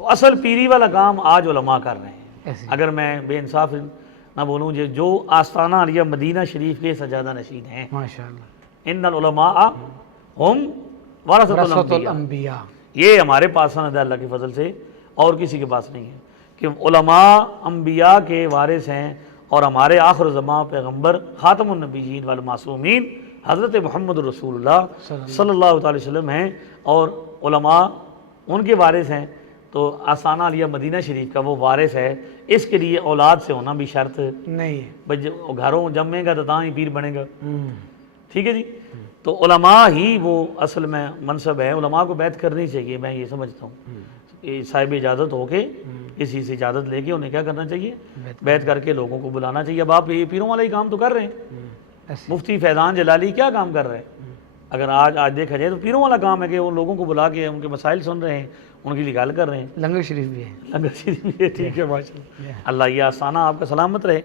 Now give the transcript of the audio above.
تو اصل پیری والا کام آج علماء کر رہے ہیں. ایسے اگر میں بے انصاف نہ بولوں جو آستانہ علیہ مدینہ شریف کے سجادہ نشین ہیں، ماشاءاللہ، ان العلماء ہم ورثۃ ورثۃ الانبیاء، الانبیاء، یہ ہمارے پاس سند ہے اللہ کے فضل سے، اور کسی کے پاس نہیں ہے کہ علماء انبیاء کے وارث ہیں. اور ہمارے آخر زمان پیغمبر خاتم النبیین والمعصومین حضرت محمد رسول اللہ صلی اللہ تعالی وسلم ہیں، اور علماء ان کے وارث ہیں. تو آستانہ علیہ مدینہ شریف کا وہ وارث ہے. اس کے لیے اولاد سے ہونا بھی شرط نہیں ہے. بھئی گھروں جمے گا تو تاں ہی پیر بنے گا. ٹھیک ہے جی. تو علماء ہی وہ اصل میں منصب ہے. علماء کو بیعت کرنی چاہیے، میں یہ سمجھتا ہوں. صاحب اجازت ہو کے کسی سے اجازت لے کے انہیں کیا کرنا چاہیے، بیعت کر کے لوگوں کو بلانا چاہیے. اب آپ یہ پیروں والا ہی کام تو کر رہے ہیں. مفتی فیضان جلالی کیا کام کر رہے ہیں؟ اگر آج دیکھا جائے تو پیروں والا کام ہے کہ وہ لوگوں کو بلا کے ان کے مسائل سن رہے ہیں، ان کے لیے گل کر رہے ہیں. لنگر شریف بھی ہے. لنگر شریف بھی ہے. ٹھیک ہے، ماشاءاللہ. اللہ یہ آستانہ آپ کا سلامت رہے.